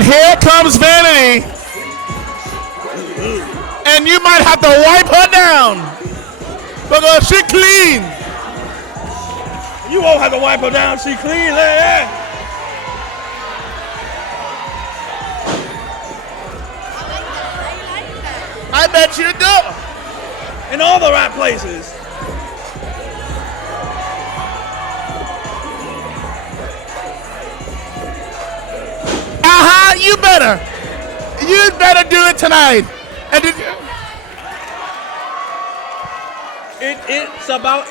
And here comes Vanity. And you might have to wipe her down because she clean. You won't have to wipe her down. She clean. Yeah. I bet you do. In all the right places. You better. You better do it tonight. And it's about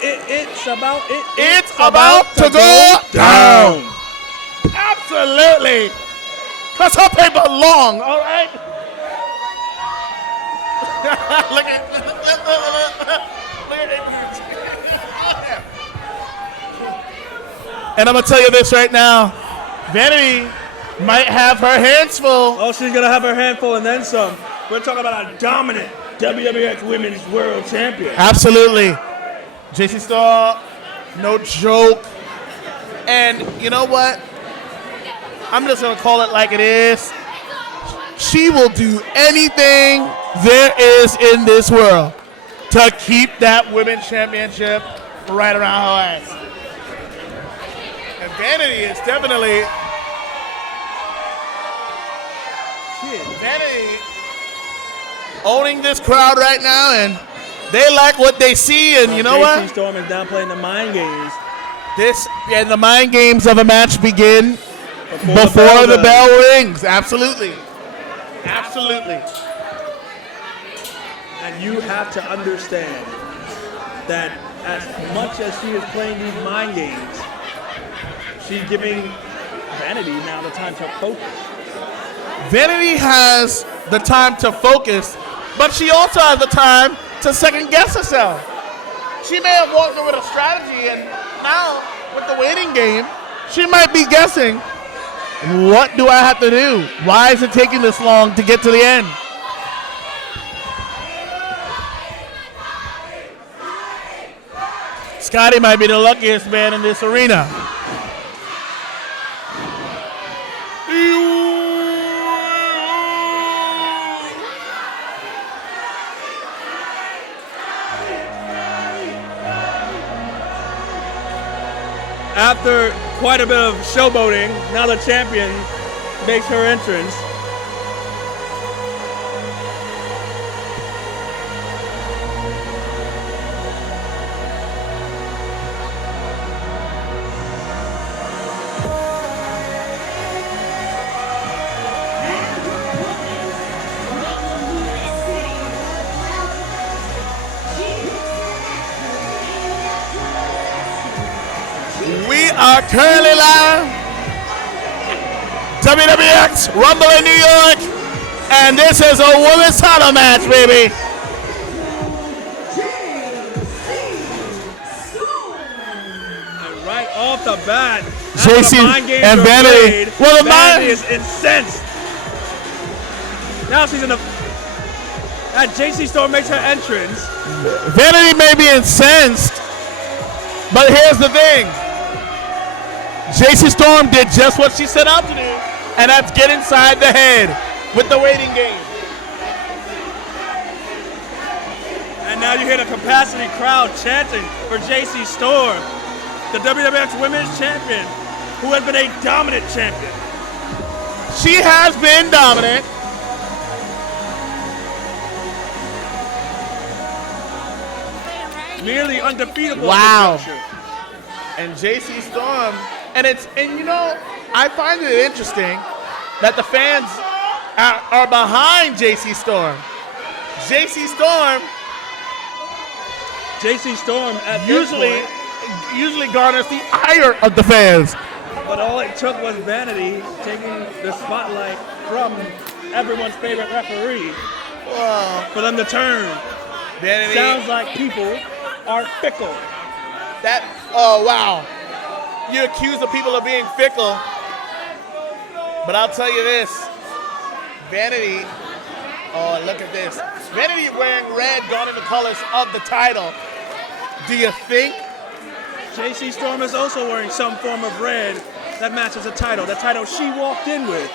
to go down. Absolutely. Because her paper long, all right? Look at And I'm going to tell you this right now. Vanity might have her hands full. Oh, she's going to have her hand full and then some. We're talking about a dominant WWF Women's World Champion. Absolutely. JC Starr, no joke. And you know what? I'm just going to call it like it is. She will do anything there is in this world to keep that women's championship right around her ass. And Vanity is definitely... Vanity owning this crowd right now, and they like what they see, and you know what? JC Storm is downplaying the mind games. The mind games of a match begin before the bell rings. Absolutely. Absolutely. And you have to understand that as much as she is playing these mind games, she's giving Vanity now the time to focus. Vanity has the time to focus, but she also has the time to second guess herself. She may have walked in with a strategy, and now with the waiting game, she might be guessing, what do I have to do? Why is it taking this long to get to the end? Scotty might be the luckiest man in this arena. After quite a bit of showboating, now the champion makes her entrance. We are currently live, WWX Rumble in New York, and this is a women's title match, baby. And right off the bat, JC and Vanity. Well, Vanity is incensed. Now she's in the. That JC Storm makes her entrance. Vanity may be incensed, but here's the thing. JC Storm did just what she set out to do, and that's get inside the head with the waiting game. And now you hear the capacity crowd chanting for JC Storm, the WWF Women's Champion, who has been a dominant champion. She has been dominant. Nearly undefeatable. Wow. And JC Storm, and you know, I find it interesting that the fans are behind JC Storm. JC Storm usually garners the ire of the fans. But all it took was Vanity taking the spotlight from everyone's favorite referee for them to turn. Vanity. Sounds like people are fickle. Oh, wow. You accuse the people of being fickle. But I'll tell you this. Vanity, oh, look at this. Vanity wearing red, gone in the colors of the title. Do you think? JC Storm is also wearing some form of red that matches the title she walked in with.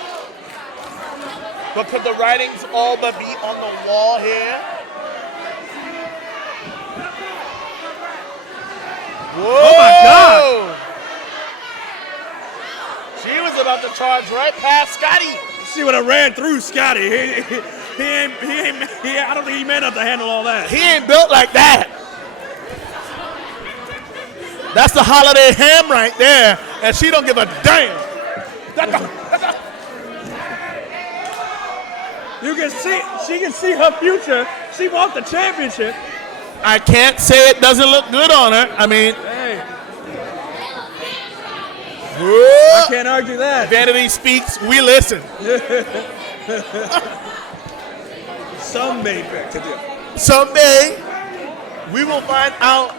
But could the writings all but be on the wall here? Whoa! Oh my God! She was about to charge right past Scotty. She would have ran through Scotty. I don't think he man enough to handle all that. He ain't built like that. That's the holiday ham right there, and she don't give a damn. You can see, she can see her future. She wants the championship. I can't say it doesn't look good on her. I mean, Hey, whoa. I can't argue that. Vanity speaks, we listen. Some may beg to differ. Someday, we will find out.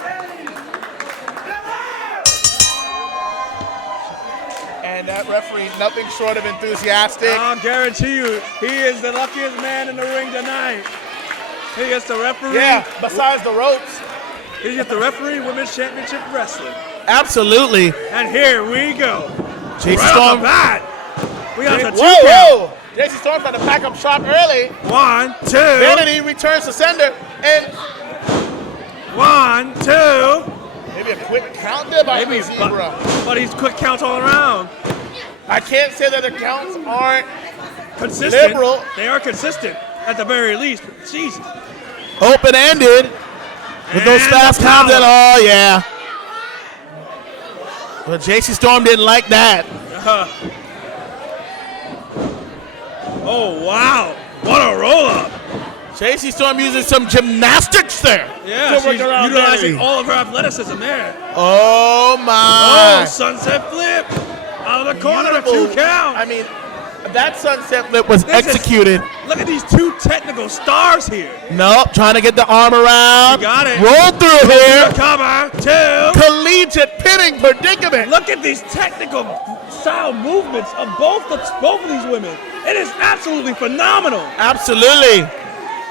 And that referee, nothing short of enthusiastic. I'll guarantee you, he is the luckiest man in the ring tonight. He gets the referee. Yeah, besides the ropes. He gets the referee Women's Championship Wrestling. Absolutely. And here we go. JC Right Storm. off the bat. We got the 2 Whoa, count. whoa. JC Storm trying to pack up shop early. 1, 2. Vanity returns to sender. And 1, 2. maybe a quick count there by Maybe, Zebra. but he's quick counts all around. I can't say that the counts aren't Consistent. liberal. They are consistent at the very least. Jesus. Open-ended with those And fast the counts. power. Oh, yeah. But JC Storm didn't like that. Oh, wow. What a roll-up. JC Storm using some gymnastics there. Yeah, to work she's around utilizing Vanity. all of her athleticism there. Oh, my. Oh, sunset flip. Out of the corner, the Beautiful. 2 count. I mean, that sunset flip was This is- executed. Look at these 2 technical stars here. Nope, trying to get the arm around. You got it. Roll through here. Cover, 2. Collegiate pinning predicament. Look at these technical style movements of both of these women. It is absolutely phenomenal. Absolutely.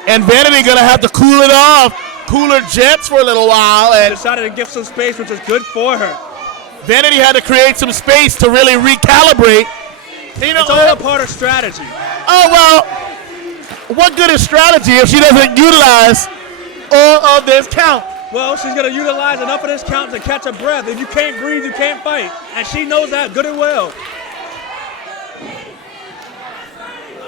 And Vanity gonna have to cool it off, cool her jets for a little while, and Decided to give some space, which is good for her. Vanity had to create some space to really recalibrate. You know, It's all a part of strategy. oh well, what good is strategy if she doesn't utilize all of this count? Well, she's going to utilize enough of this count to catch a breath. If you can't breathe, you can't fight. And she knows that good and well.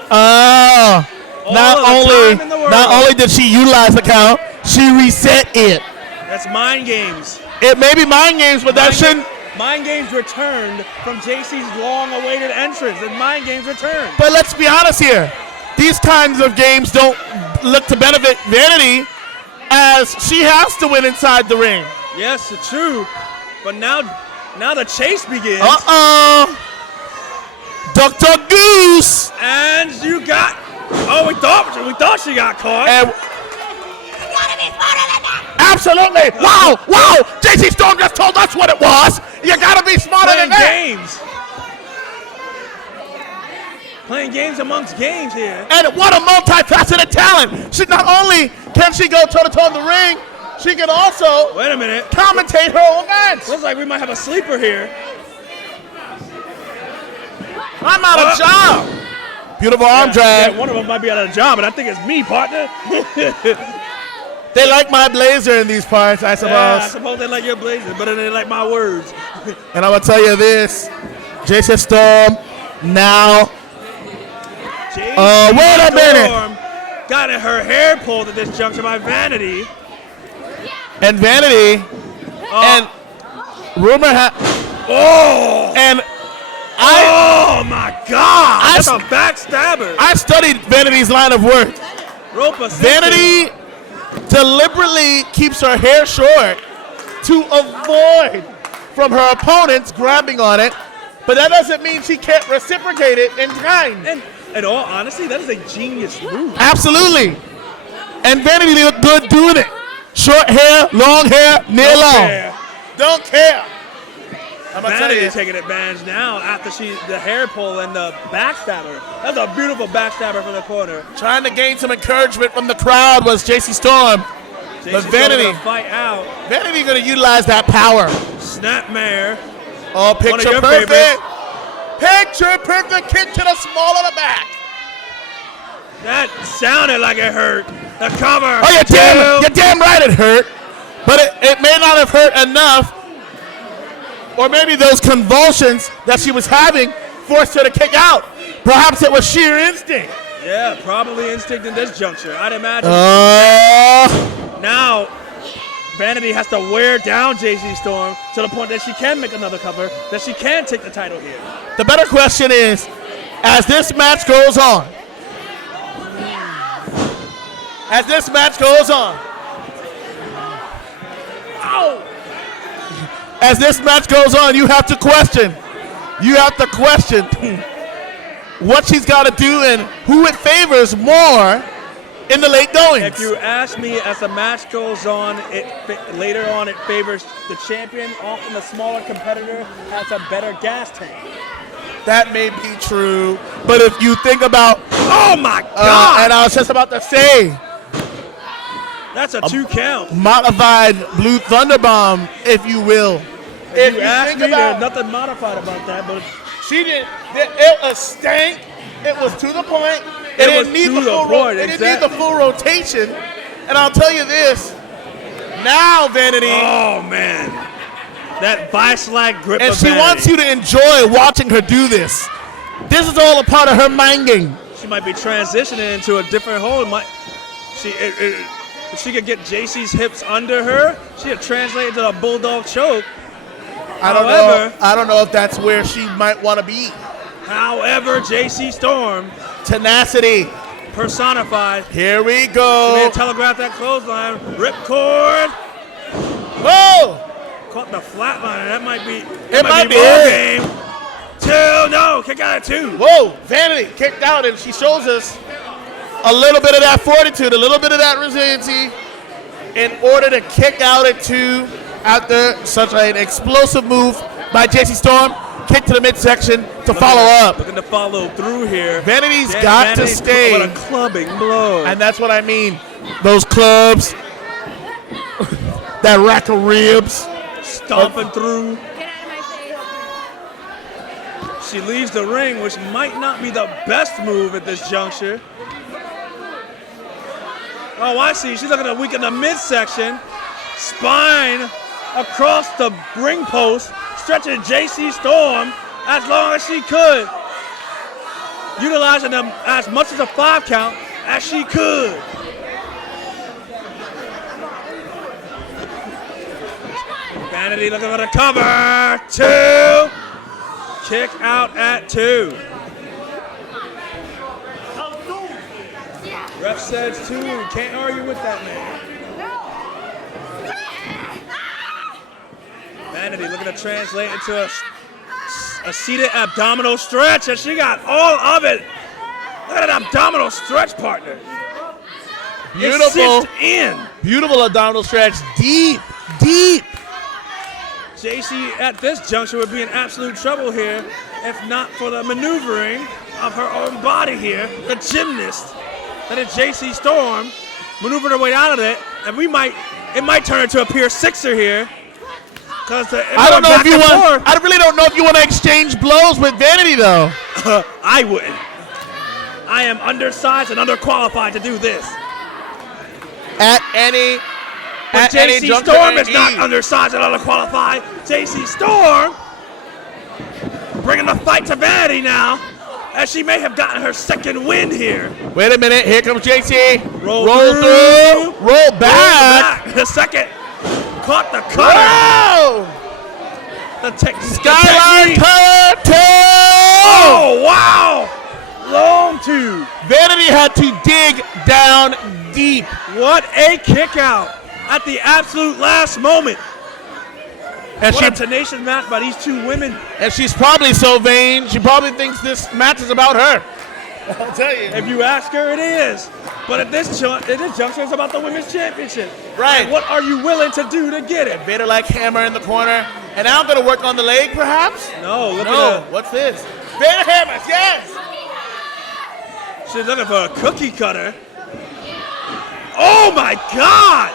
Oh, All of the time in the world. not only did she utilize the count, she reset it. That's mind games. It may be mind games, but that shouldn't. Mind games returned from JC's long-awaited entrance. And mind games returned. But let's be honest here. These kinds of games don't look to benefit Vanity, as she has to win inside the ring. Yes, it's true. But now the chase begins. Uh-oh. Dr. Goose. And you got. Oh, we thought she got caught. And absolutely. Wow. JC Storm just told us what it was. You got to be smarter than Playing that. games. Playing games amongst games here. And what a multifaceted talent. She not only can she go toe-to-toe in the ring, she can also Wait a minute. commentate her own match. Looks like we might have a sleeper here. I'm out of job. Beautiful arm drag. Yeah, one of them might be out of a job, but I think it's me, partner. They like my blazer in these parts, I suppose. Yeah, I suppose they like your blazer, but they like my words. And I'm going to tell you this. JC Storm now. Wait a minute. Got her hair pulled at this juncture by Vanity. And Vanity. And rumor Oh! And Oh my God! That's a backstabber. I studied Vanity's line of work. Rope assistant. Vanity deliberately keeps her hair short to avoid from her opponents grabbing on it, but that doesn't mean she can't reciprocate it in kind. And in all honesty, that is a genius move. Absolutely. And Vanity looked good doing it. Short hair, long hair, near long. Don't care. I'm gonna tell Vanity you. taking advantage now after the hair pull and the backstabber. That's a beautiful backstabber from the corner. Trying to gain some encouragement from the crowd was JC Storm. But Vanity, fight out. Vanity gonna utilize that power. Snapmare. Oh, One of picture your perfect. favorites. Picture perfect kick to the small of the back. That sounded like it hurt. The cover. Oh, you're damn right it hurt. But it may not have hurt enough. Or maybe those convulsions that she was having forced her to kick out. Perhaps it was sheer instinct. Yeah, probably instinct in this juncture, I'd imagine. Now, Vanity has to wear down JC Storm to the point that she can make another cover, that she can take the title here. The better question is, as this match goes on, you have to question. What she's got to do and who it favors more in the late goings. If you ask me, as the match goes on, later on it favors the champion. Often the smaller competitor has a better gas tank. That may be true, but if you think about, oh my God! And I was just about to say, that's a 2 count. Modified Blue Thunder Bomb, if you will. If you ask me, there's nothing modified about that, but she didn't. It was stank. It was to the point. It didn't need the full rotation. And I'll tell you this. Now, Vanity. Oh man, that vice-like grip. And of she Vanity. wants you to enjoy watching her do this. This is all a part of her mind game. She might be transitioning into a different hold. If she could get JC's hips under her, she could translate into a bulldog choke. I don't know if that's where she might want to be. However, JC Storm, tenacity personified. Here we go. She may have telegraphed that clothesline. Ripcord. Whoa! Caught the flatliner. That might be. It might be game. 2. No, kick out at 2. Whoa! Vanity kicked out, and she shows us a little bit of that fortitude, a little bit of that resiliency, in order to kick out at 2 after such an explosive move by JC Storm. Kick to the midsection to follow up. Looking to follow through here. Vanity's got to stay. What a clubbing blow. And that's what I mean. Those clubs, that rack of ribs. Stomping through. Get out of my face. She leaves the ring, which might not be the best move at this juncture. Oh, I see. She's looking to weaken the midsection. Spine across the ring post. Stretching JC Storm as long as she could. Utilizing them as much as a 5 count as she could. Vanity looking for the cover. 2. Kick out at 2. Ref says 2. Can't argue with that, man. Vanity looking to translate into a seated abdominal stretch, and she got all of it. Look at that abdominal stretch, partner. Beautiful. It in. Beautiful abdominal stretch. Deep, deep. JC at this juncture would be in absolute trouble here if not for the maneuvering of her own body here. The gymnast that is JC Storm maneuvered her way out of it, and it might turn into a Pier 6er here. I really don't know if you want to exchange blows with Vanity, though. I wouldn't. I am undersized and underqualified to do this. But JC Storm is not undersized and underqualified. JC Storm bringing the fight to Vanity now, as she may have gotten her second win here. Wait a minute. Here comes JC. Roll through. Roll back. The second. Caught the cutter. Whoa! Skyline cutter 2! Oh, wow! Long 2. Vanity had to dig down deep. What a kick out at the absolute last moment. And what a tenacious match by these 2 women. And she's probably so vain, she probably thinks this match is about her. I'll tell you. If you ask her, it is. But at this juncture, it's about the women's championship. Right. And what are you willing to do to get it? Vader like hammer in the corner. And now I'm going to work on the leg, perhaps? No. What's this? Vader hammers, yes! She's looking for a cookie cutter. Oh, my God!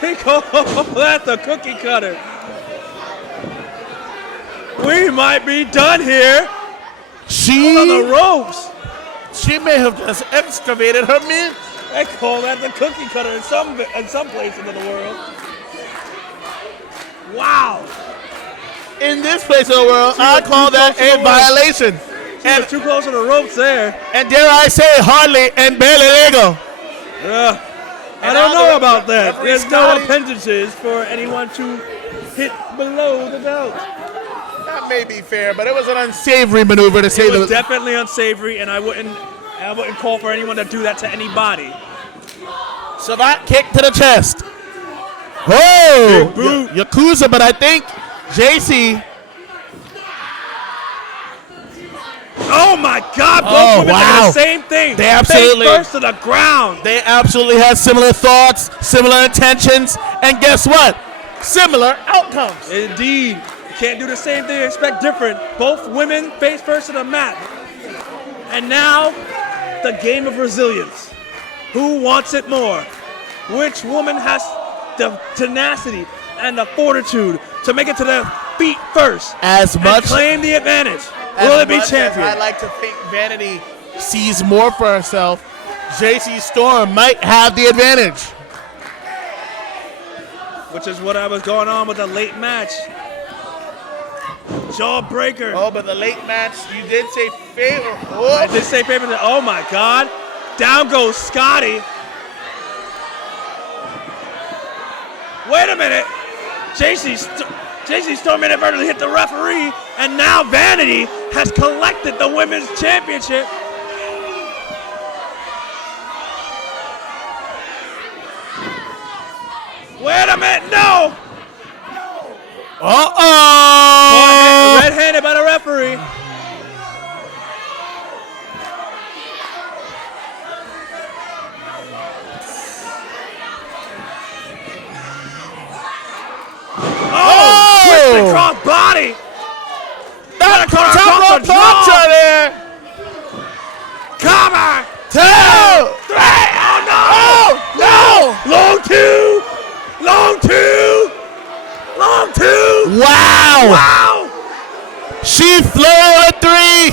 She called that the cookie cutter. We might be done here. On the ropes. She may have just excavated her mid. They call that the cookie cutter in some places in the world. Wow. In this place of the world, I call that a violation. And too close to the ropes there. And dare I say, hardly and barely legal. I don't know about that. There's no appendages for anyone to hit below the belt. That may be fair, but it was an unsavory maneuver to say the least. It was definitely unsavory, and I wouldn't call for anyone to do that to anybody. Savant kick to the chest. Oh, Yakuza, but I think JC. Oh my God! Both women did the same thing. They absolutely face first to the ground. They absolutely had similar thoughts, similar intentions, and guess what? Similar outcomes. Indeed, you can't do the same thing. Expect different. Both women face first to the mat, and now the game of resilience. Who wants it more? Which woman has the tenacity and the fortitude to make it to their feet first and claim the advantage? Will it be champion? I like to think Vanity sees more for herself. JC Storm might have the advantage. Which is what I was going on with the late match. Jawbreaker. Oh, but the late match, you did say favor. Oh. I did say favor. Oh my God. Down goes Scotty. Wait a minute. JC Storm inadvertently hit the referee, and now Vanity has collected the women's championship. Wait a minute, no! Uh-oh! Red-handed by the referee. Twisted cross body. That top rope puncher there. Cover. 2, 3. Oh no! Oh no! Long two. Wow! She flew a 3,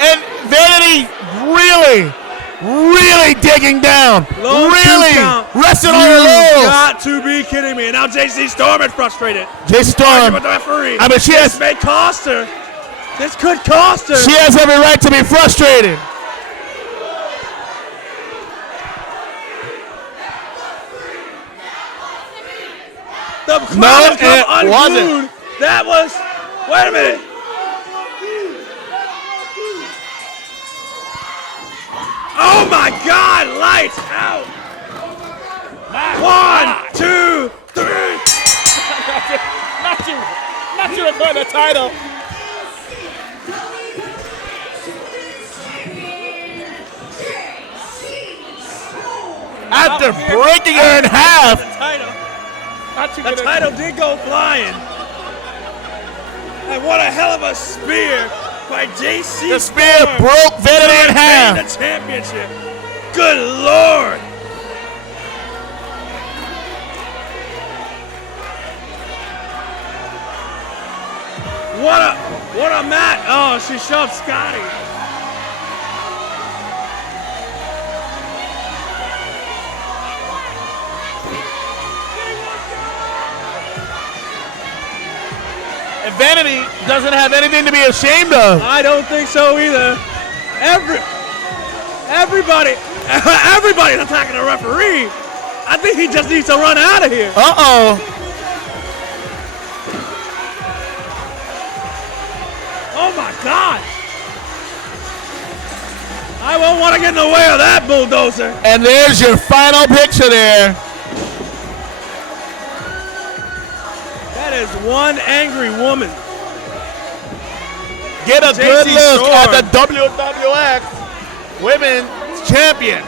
and Vanity really digging down. Resting on her laurels. You got to be kidding me. And now JC Storm is frustrated. JC Storm. With the referee. I mean, this may cost her. This could cost her. She has every right to be frustrated. The crowd has come unglued. That was. Wait a minute. Oh my God! Lights out. 1, 2, 3. Not you record the title. After breaking her in half. The title did go flying. And what a hell of a spear by JC. The spear broke Vanity in half. The championship. Good Lord. What a match. Oh, she shoved Scotty. And Vanity doesn't have anything to be ashamed of. I don't think so either. Everybody's attacking the referee. I think he just needs to run out of here. Uh-oh. Oh my God. I won't want to get in the way of that bulldozer. And there's your final picture there. That is one angry woman. Get a good look at the WWF Women's Champion.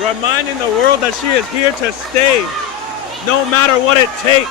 Reminding the world that she is here to stay, no matter what it takes.